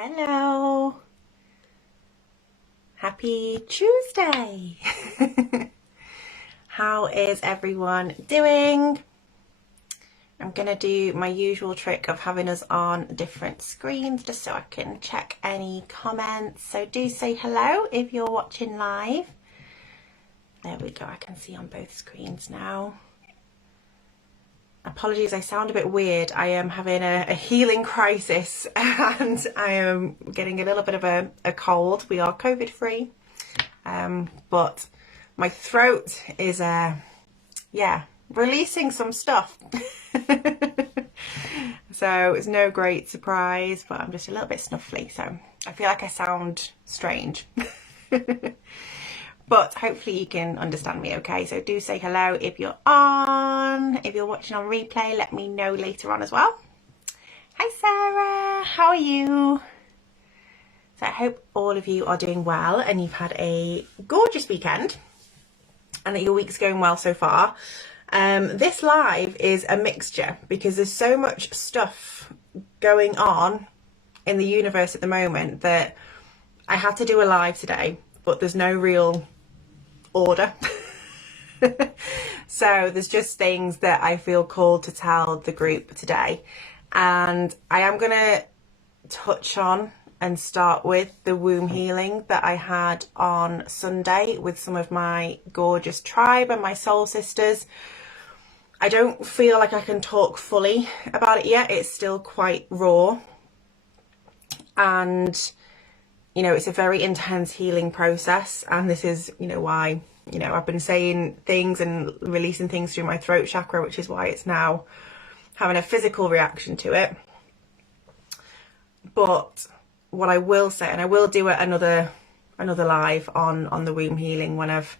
Hello, happy Tuesday. How is everyone doing? I'm gonna do my usual trick of having us on different screens just so I can check any comments. So do say hello if you're watching live. There we go, I can see on both screens now. Apologies, I sound a bit weird. I am having a healing crisis and I am getting a little bit of a cold. We are COVID free, but my throat is, releasing some stuff. So it's no great surprise, but I'm just a little bit snuffly. So I feel like I sound strange. But hopefully you can understand me okay. So do say hello if you're on. If you're watching on replay, let me know later on as well. Hi Sarah, how are you? So I hope all of you are doing well and you've had a gorgeous weekend and that your week's going well so far. This live is a mixture because there's so much stuff going on in the universe at the moment that I had to do a live today, but there's no real order. So there's just things that I feel called to tell the group today, and I am going to touch on and start with the womb healing that I had on Sunday with some of my gorgeous tribe and my soul sisters. I don't feel like I can talk fully about it yet. It's still quite raw, and you know, it's a very intense healing process, and this is, you know, why, you know, I've been saying things and releasing things through my throat chakra, which is why it's now having a physical reaction to it. But what I will say, and I will do another live on the womb healing when I've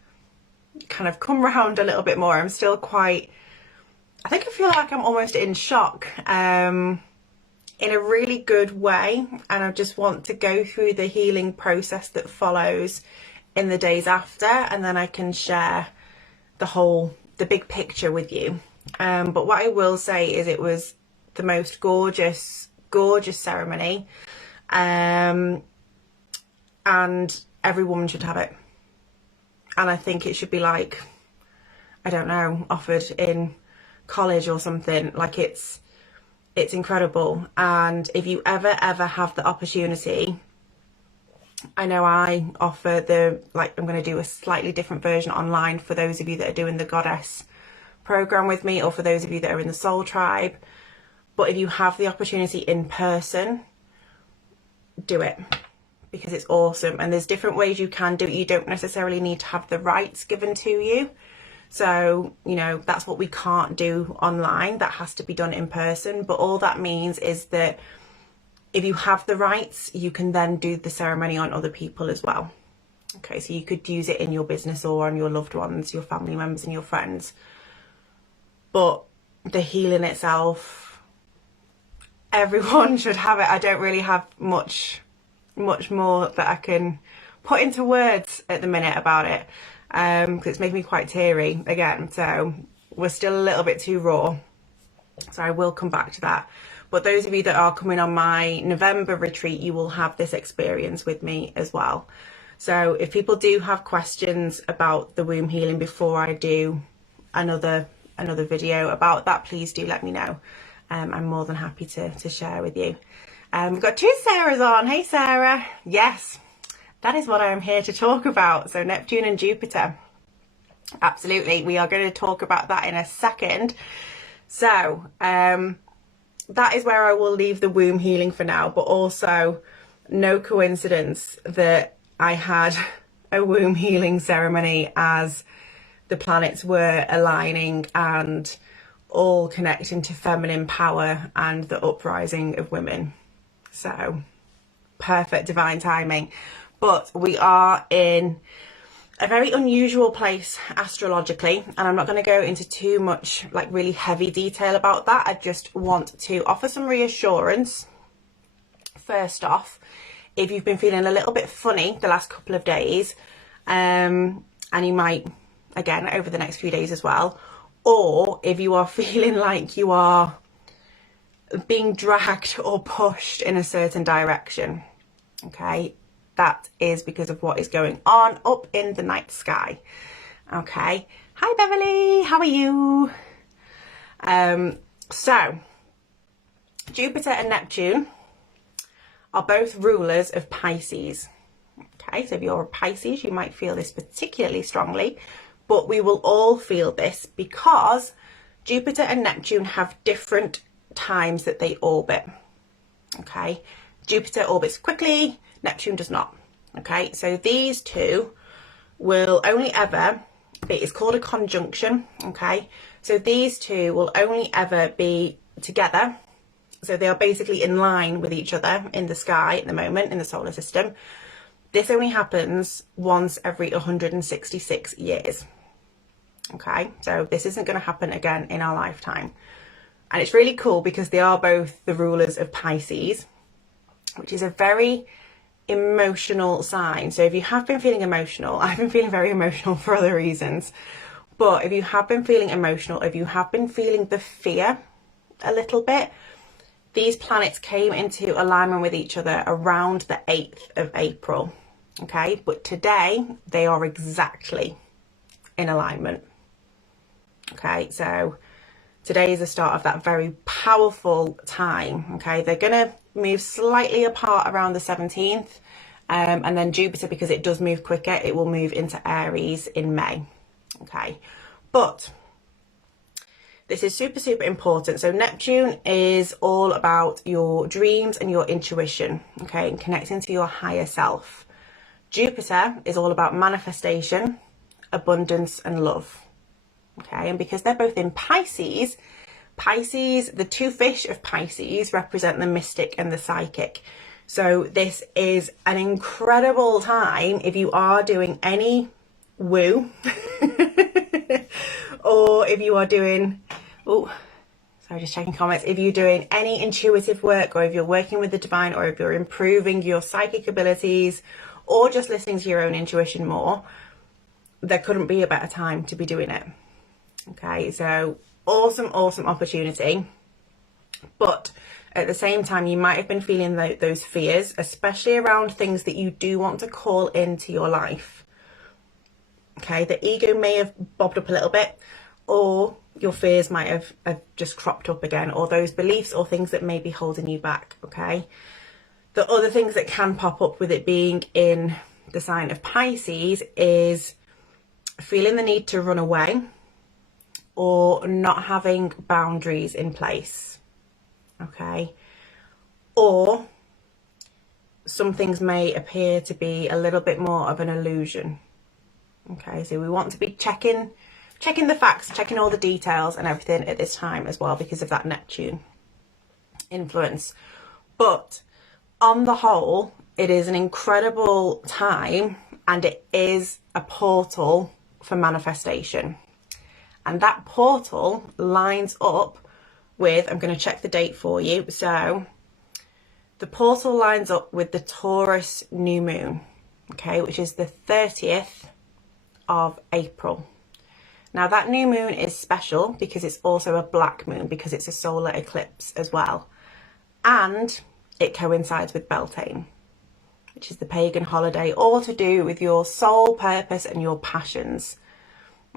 kind of come around a little bit more. I'm still quite, I think I feel like I'm almost in shock. In a really good way, and I just want to go through the healing process that follows in the days after, and then I can share the big picture with you. But what I will say is it was the most gorgeous ceremony, and every woman should have it. And I think it should be like, I don't know, offered in college or something. Like it's incredible. And if you ever have the opportunity, I know I offer I'm going to do a slightly different version online for those of you that are doing the Goddess program with me, or for those of you that are in the Soul Tribe. But if you have the opportunity in person, do it, because it's awesome. And there's different ways you can do it. You don't necessarily need to have the rights given to you. So, you know, that's what we can't do online. That has to be done in person. But all that means is that if you have the rights, you can then do the ceremony on other people as well. Okay, so you could use it in your business or on your loved ones, your family members and your friends. But the healing itself, everyone should have it. I don't really have much more that I can put into words at the minute about it. Because it's making me quite teary again, so we're still a little bit too raw, so I will come back to that. But those of you that are coming on my November retreat, you will have this experience with me as well. So if people do have questions about the womb healing before I do another video about that, please do let me know. I'm more than happy to share with you. We've got two Sarahs on. Hey Sarah. Yes, that is what I am here to talk about. So Neptune and Jupiter. Absolutely. We are going to talk about that in a second. So that is where I will leave the womb healing for now, but also no coincidence that I had a womb healing ceremony as the planets were aligning and all connecting to feminine power and the uprising of women. So perfect divine timing. But we are in a very unusual place astrologically, and I'm not going to go into too much like really heavy detail about that. I just want to offer some reassurance. First off, if you've been feeling a little bit funny the last couple of days, and you might again over the next few days as well, or if you are feeling like you are being dragged or pushed in a certain direction. Okay, that is because of what is going on up in the night sky. Okay, hi Beverly, how are you? So Jupiter and Neptune are both rulers of Pisces. Okay, so if you're a Pisces, you might feel this particularly strongly, but we will all feel this because Jupiter and Neptune have different times that they orbit. Okay, Jupiter orbits quickly, Neptune does not. Okay, so these two will only ever, it is called a conjunction. Okay, so these two will only ever be together. So they are basically in line with each other in the sky at the moment in the solar system. This only happens once every 166 years. Okay, so this isn't going to happen again in our lifetime. And it's really cool because they are both the rulers of Pisces, which is a very emotional sign. So if you have been feeling emotional, I've been feeling very emotional for other reasons. But if you have been feeling emotional, if you have been feeling the fear a little bit, these planets came into alignment with each other around the 8th of April. Okay, but today they are exactly in alignment. Okay, so today is the start of that very powerful time. Okay, they're going to move slightly apart around the 17th. And then Jupiter, because it does move quicker, it will move into Aries in May. Okay, but this is super, super important. So Neptune is all about your dreams and your intuition, okay, and connecting to your higher self. Jupiter is all about manifestation, abundance, and love. Okay, and because they're both in Pisces, the two fish of Pisces represent the mystic and the psychic. So this is an incredible time if you are doing any woo or if you are doing, just checking comments, if you're doing any intuitive work, or if you're working with the divine, or if you're improving your psychic abilities, or just listening to your own intuition more, there couldn't be a better time to be doing it. Okay, so awesome opportunity. But at the same time, you might have been feeling those fears, especially around things that you do want to call into your life. Okay, the ego may have bobbed up a little bit, or your fears might have just cropped up again, or those beliefs or things that may be holding you back. Okay, the other things that can pop up with it being in the sign of Pisces is feeling the need to run away, or not having boundaries in place. Okay, or some things may appear to be a little bit more of an illusion. Okay, so we want to be checking the facts, checking all the details and everything at this time as well, because of that Neptune influence. But on the whole, it is an incredible time, and it is a portal for manifestation. And that portal lines up with, I'm going to check the date for you. So the portal lines up with the Taurus New Moon, okay, which is the 30th of April. Now that new moon is special because it's also a black moon, because it's a solar eclipse as well. And it coincides with Beltane, which is the pagan holiday, all to do with your soul purpose and your passions.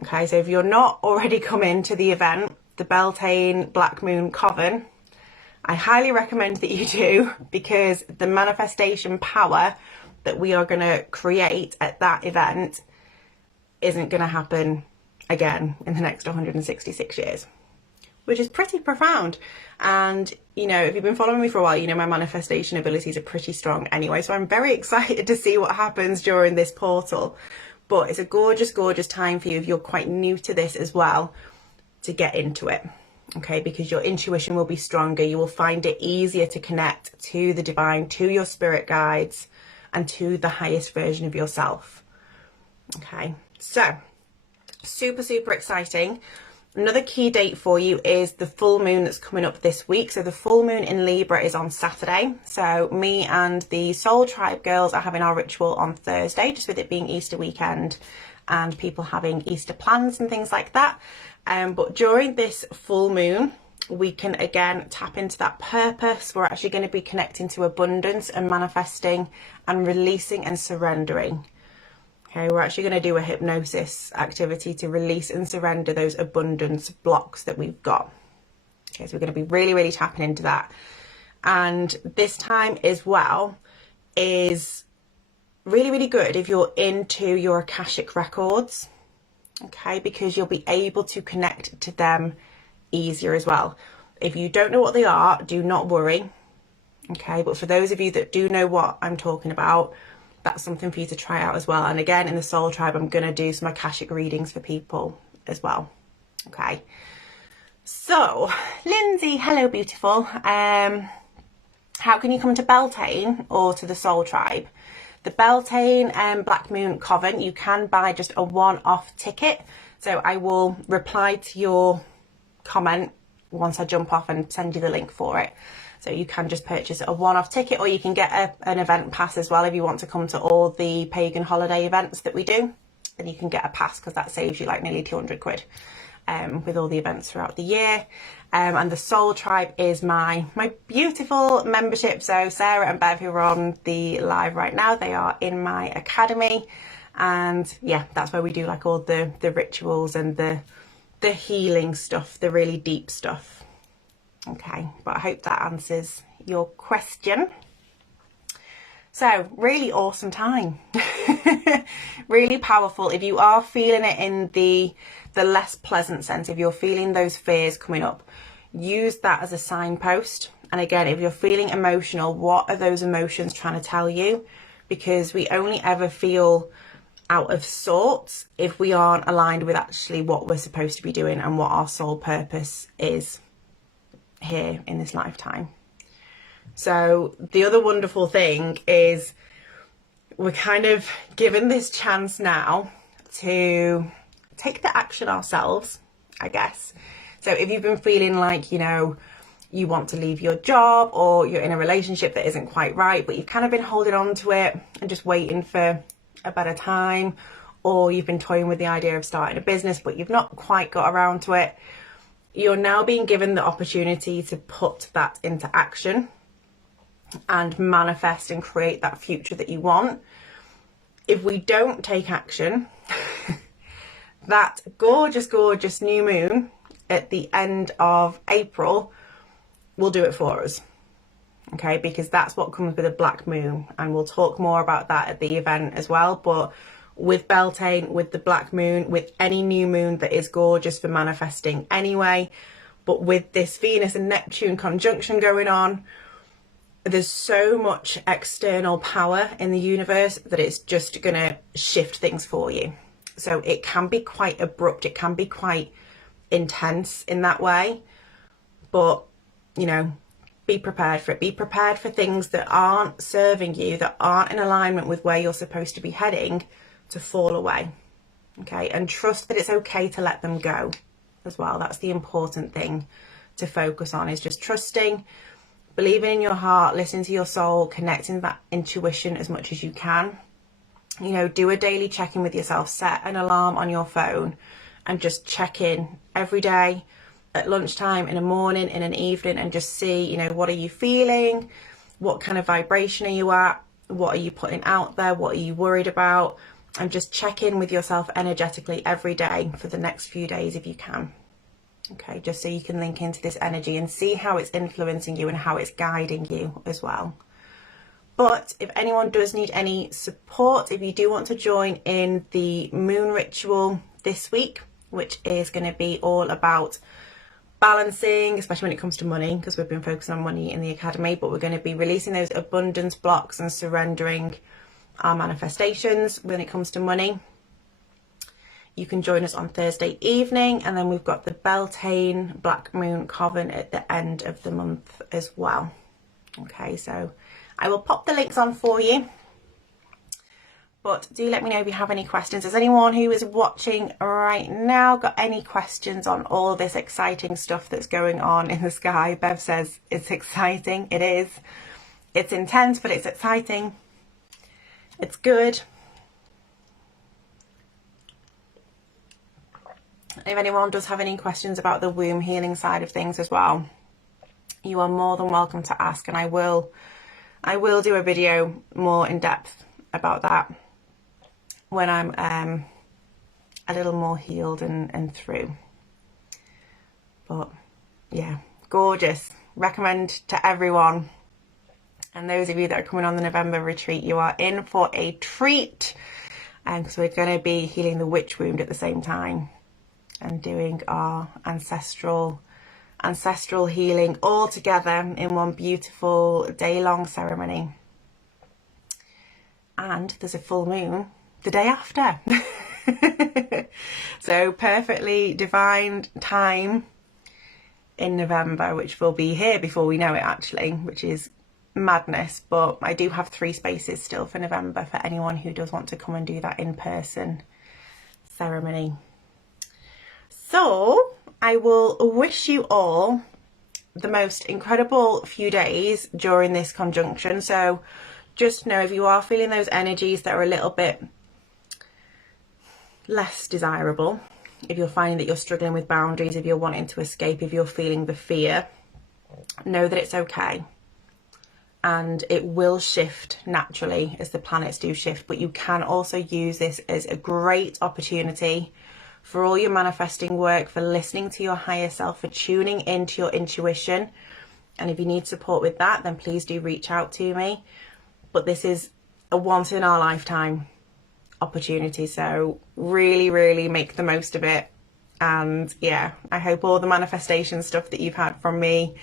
Okay, so if you're not already coming to the event, the Beltane Black Moon Coven, I highly recommend that you do, because the manifestation power that we are going to create at that event isn't going to happen again in the next 166 years, which is pretty profound. And, you know, if you've been following me for a while, you know my manifestation abilities are pretty strong anyway. So I'm very excited to see what happens during this portal. But it's a gorgeous, gorgeous time for you, if you're quite new to this as well, to get into it. Okay, because your intuition will be stronger. You will find it easier to connect to the divine, to your spirit guides, and to the highest version of yourself. Okay, so super, super exciting. Another key date for you is the full moon that's coming up this week. So the full moon in Libra is on Saturday. So me and the Soul Tribe girls are having our ritual on Thursday, just with it being Easter weekend and people having Easter plans and things like that. But during this full moon, we can again tap into that purpose. We're actually going to be connecting to abundance and manifesting and releasing and surrendering. Okay, we're actually going to do a hypnosis activity to release and surrender those abundance blocks that we've got. Okay, so we're going to be really, really tapping into that. And this time as well is really, really good if you're into your Akashic records. Okay, because you'll be able to connect to them easier as well. If you don't know what they are, do not worry. Okay, but for those of you that do know what I'm talking about, that's something for you to try out as well. And again, in the Soul Tribe, I'm going to do some Akashic readings for people as well. Okay, so Lindsay, hello beautiful. How can you come to Beltane or to the Soul Tribe? The Beltane Black Moon Coven, you can buy just a one-off ticket. So I will reply to your comment once I jump off and send you the link for it. So you can just purchase a one-off ticket, or you can get an event pass as well if you want to come to all the pagan holiday events that we do. Then you can get a pass, because that saves you like nearly 200 quid with all the events throughout the year. And the Soul Tribe is my beautiful membership. So Sarah and Bev, who are on the live right now, they are in my academy. And yeah, that's where we do like all the rituals and the healing stuff, the really deep stuff. Okay, but I hope that answers your question. So really awesome time. Really powerful. If you are feeling it in the less pleasant sense, if you're feeling those fears coming up, use that as a signpost. And again, if you're feeling emotional, what are those emotions trying to tell you? Because we only ever feel out of sorts if we aren't aligned with actually what we're supposed to be doing and what our soul purpose is here in this lifetime. So the other wonderful thing is we're kind of given this chance now to take the action ourselves, I guess. So if you've been feeling like, you know, you want to leave your job, or you're in a relationship that isn't quite right, but you've kind of been holding on to it and just waiting for a better time, or you've been toying with the idea of starting a business, but you've not quite got around to it, you're now being given the opportunity to put that into action and manifest and create that future that you want. If we don't take action, that gorgeous, gorgeous new moon at the end of April will do it for us. Okay, because that's what comes with a black moon, and we'll talk more about that at the event as well. But with Beltane, with the black moon, with any new moon that is gorgeous for manifesting anyway, but with this Venus and Neptune conjunction going on, there's so much external power in the universe that it's just going to shift things for you. So it can be quite abrupt, it can be quite intense in that way, but you know, be prepared for it. Be prepared for things that aren't serving you, that aren't in alignment with where you're supposed to be heading, to fall away. Okay, and trust that it's okay to let them go as well. That's the important thing to focus on, is just trusting, believing in your heart, listening to your soul, connecting to that intuition as much as you can. You know, do a daily check-in with yourself, set an alarm on your phone and just check in every day, at lunchtime, in the morning, in an evening, and just see, you know, what are you feeling? What kind of vibration are you at? What are you putting out there? What are you worried about? And just check in with yourself energetically every day for the next few days if you can. Okay, just so you can link into this energy and see how it's influencing you and how it's guiding you as well. But if anyone does need any support, if you do want to join in the moon ritual this week, which is going to be all about balancing, especially when it comes to money, because we've been focusing on money in the academy, but we're going to be releasing those abundance blocks and surrendering our manifestations when it comes to money. You can join us on Thursday evening, and then we've got the Beltane Black Moon Coven at the end of the month as well. Okay, so I will pop the links on for you, but do let me know if you have any questions. Has anyone who is watching right now got any questions on all this exciting stuff that's going on in the sky? Bev says it's exciting. It is. It's intense, but it's exciting. It's good. If anyone does have any questions about the womb healing side of things as well, you are more than welcome to ask, and I will do a video more in depth about that when I'm a little more healed and through. But yeah, gorgeous. Recommend to everyone. And those of you that are coming on the November retreat, you are in for a treat. Because we're going to be healing the witch wound at the same time and doing our ancestral healing all together in one beautiful day-long ceremony. And there's a full moon the day after. So perfectly divine time in November, which will be here before we know it actually, which is madness. But I do have 3 spaces still for November for anyone who does want to come and do that in-person ceremony. So I will wish you all the most incredible few days during this conjunction. So just know, if you are feeling those energies that are a little bit less desirable, if you're finding that you're struggling with boundaries, if you're wanting to escape, if you're feeling the fear, know that it's okay. And it will shift naturally as the planets do shift, but you can also use this as a great opportunity for all your manifesting work, for listening to your higher self, for tuning into your intuition. And if you need support with that, then please do reach out to me. But this is a once in our lifetime opportunity, so really make the most of it. And yeah, I hope all the manifestation stuff that you've had from me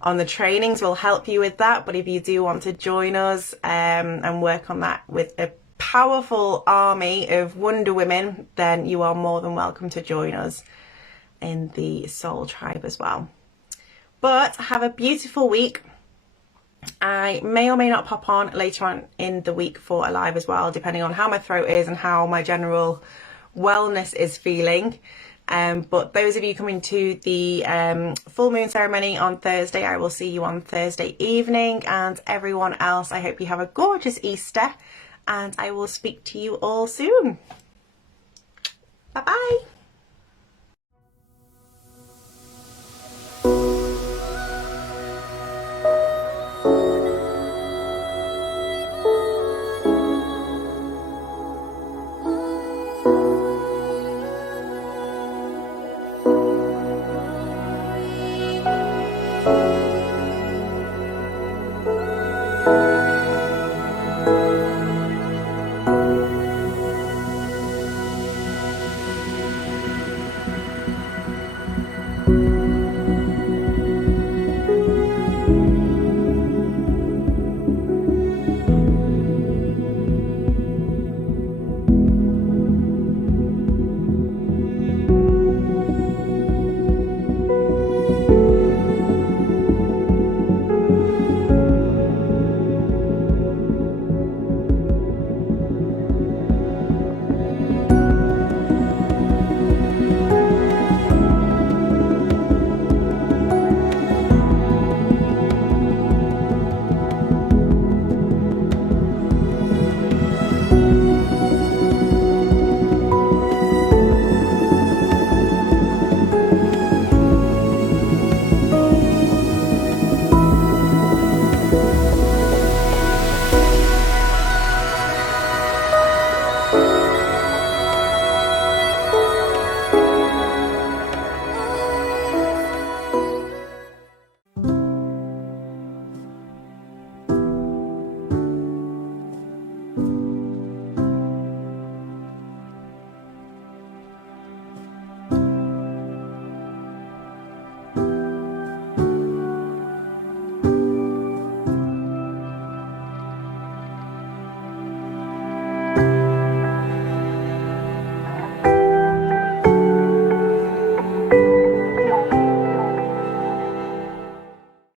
on the trainings will help you with that. But if you do want to join us and work on that with a powerful army of Wonder Women, then you are more than welcome to join us in the Soul Tribe as well. But have a beautiful week. I may or may not pop on later on in the week for a live as well, depending on how my throat is and how my general wellness is feeling. But those of you coming to the full moon ceremony on Thursday, I will see you on Thursday evening. And everyone else, I hope you have a gorgeous Easter, and I will speak to you all soon. Bye bye.